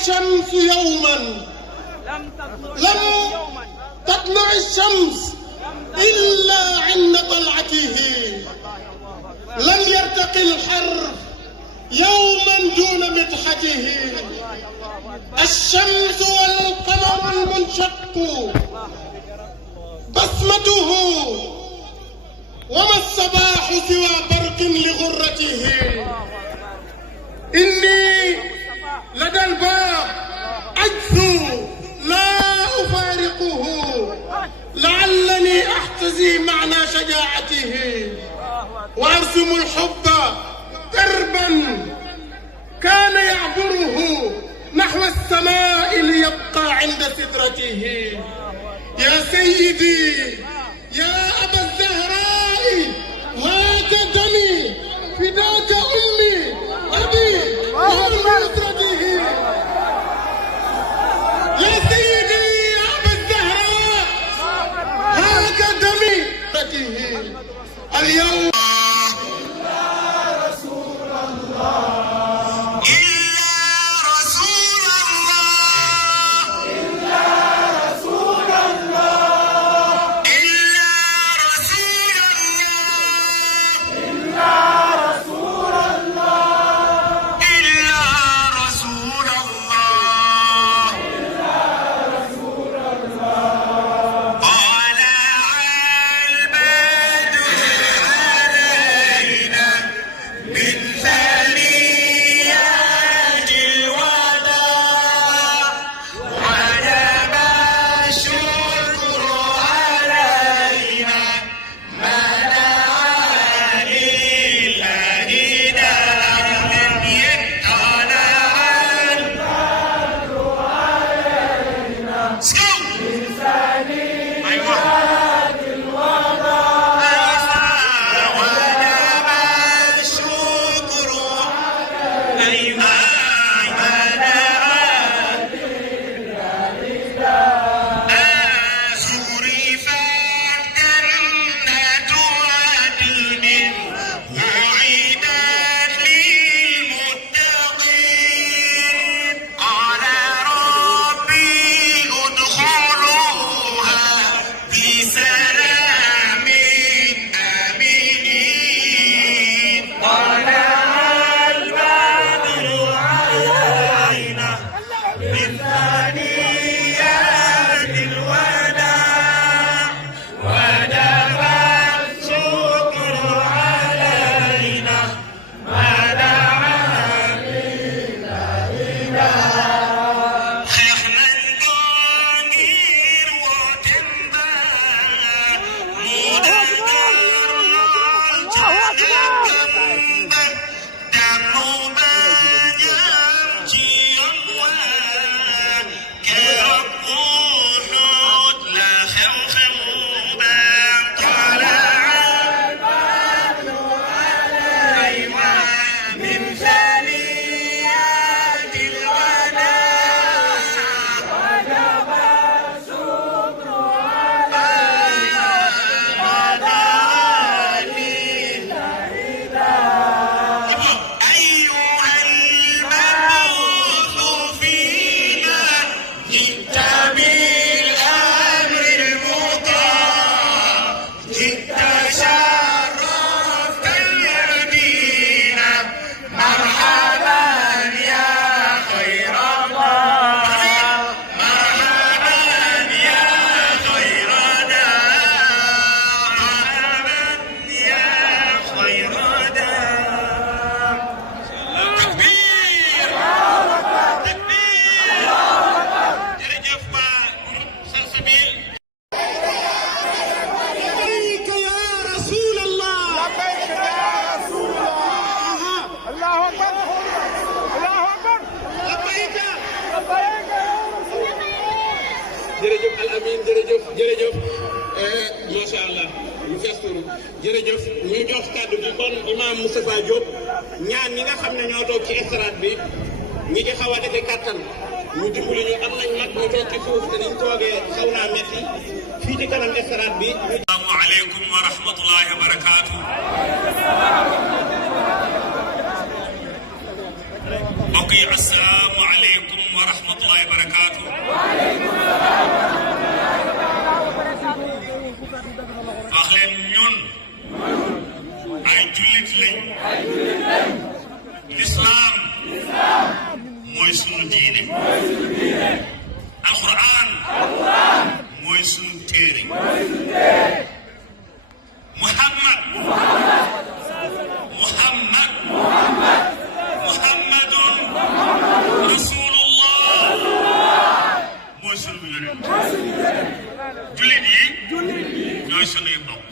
الشمس يوما لم تطلع الشمس إلا عند طلعته، لم يرتقي الحر يوما دون مدحته. الشمس والقمر المنشق بصمته، وما الصباح سوى برق لغرته. إني لدى الباب أجثو لا أفارقه، لعلني أحتزي معنى شجاعته، وأرسم الحب دربا كان يعبره نحو السماء ليبقى عند سدرته. يا سيدي يا أبا الزهراء هاك دمي فداك أمي أبي وهو بنصرته. يا سيدي يا أبا الزهراء هاك دمي اليوم. تشرفت المدينة مرحبا يا خير ضاف مرحبا يا خير داع مرحبا يا خير داع تكبير تكبير jërëjëf waa Salsabil لبيك يا رسول الله لبيك يا رسول الله الله أكبر الله أكبر لبيك لبيك يا رسول الله jërëjëf Al Amin jërëjëf macha allah ñu festoonu jërëjëf ñu jox kàddu gi kon imam Moustapha Diop ñaan ñi nga xam ne ñoo toog ci estrade bi ñi ci xaw a defe kàttan ñu dimbali ñu am nañ mag ñu toog ci suuf te niñ toogee xaw naa metti fii ci kanam estrade bi. Assalaamu aleykum wa rahmatullahi wa barakaatu. mbokk yi assalaamu aleykum wa rahmatullahi wa barakaatu. wax leen ñun ay jullit lañ. lislaam mooy sunu diine. alquran mooy sunu téere. Muhammadun rasulullah mooy sunu yonent. jullit yi ñooy sunuy mbokk.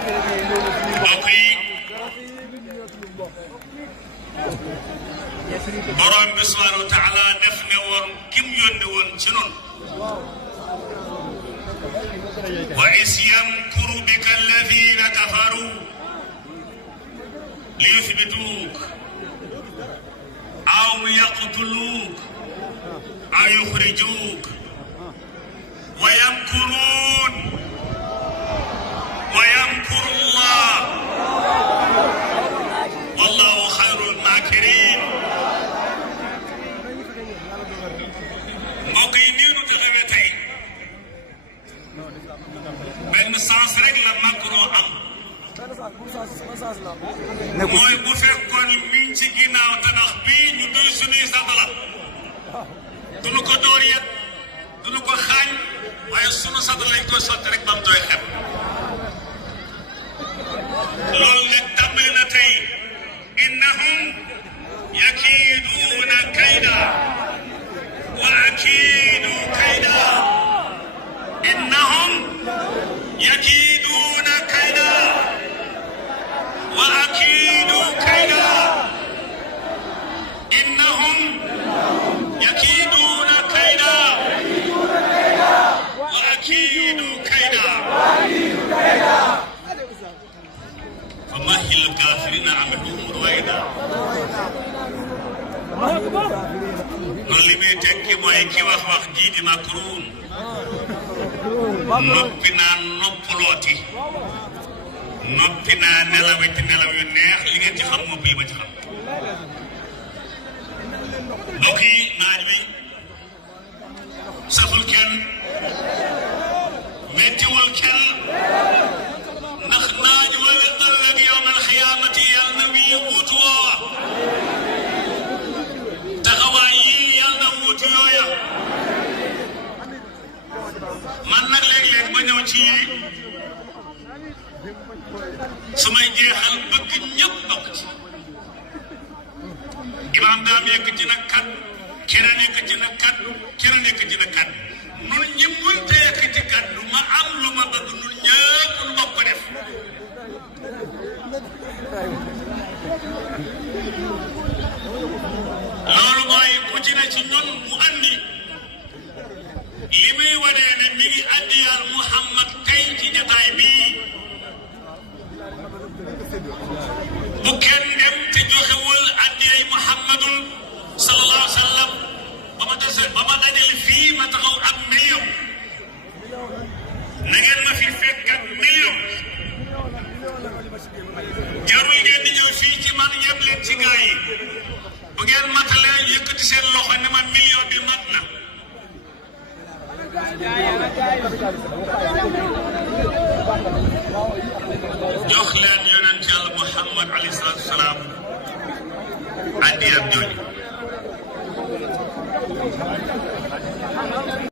mbokk yi borom bi subhanahu wa taala def ne woon kim yónni woon ci noonu wa is yamkuru bika alladina kafaru li yuthbituuk aw yaqtuluuk aw yuxrijuuk wa yamkuruun wa yamkuru llah wallahu xayrul maakirin. mbokk yi nii nu taxawee tey benn sens rek la Macron am mooy bu fekkoon miñ ci ginnaaw tabax bii ñu duy suñuy satala duñu ko dóor yet duñu ko xaañ waaye sunu satala lañ koy sotti rek ba mu tooy xeb. loolu nag tàmbali na tey innahum yakiiduuna kayda wa akiidu kayda innahum yakiiduuna kayda wa akiidu kayda innahum yakiiduuna kayda wa akiidu kayda famahhil kaafiriina amhilhum ruwayda. loolu li muy tekki mooy ki wax ji di Macron noppi naa noppalooti noppi naa nelawati nelaw yu neex li ngeen ci xam moom li ma ci xam. mbokk yi naaj bi saful kenn mettiwul kenn ndax naaj wala ëllëg yawmal xiyaamati yàlla na bii wuutu woowa taxawaay yii yàlla na wuutu yooya. man nag léeg-léeg ma ñëw ci yii su may jeexal bëgg ñëpp bokk ci. imaam daam yëkkati na kat keneen yëkkati na kaddu keneen yëkkati na kaddu nun ñi mënta yëkkati kaddu ma am lu ma bëgg nun ñëpp lu bokk ko def. loolu mooy ku ci ne ci ñun mu andi li muy wane ne mi ngi addiyal Muhammad tey ci jotaay bii bu kenn dem te joxewul addiyay Muhammadun sallallahu alayhi wa sallam ba ma dajale fii ma taxaw ak million na ngeen ma fi fekk ak million jarul ngeen di ñëw fii ci man yem leen ci gaa yi bu ngeen matalee yëkkati seen loxo ne ma million bi mat na jox leen yonent Yàlla Muhammad alayhi salaatu wa salaam addiyam jooju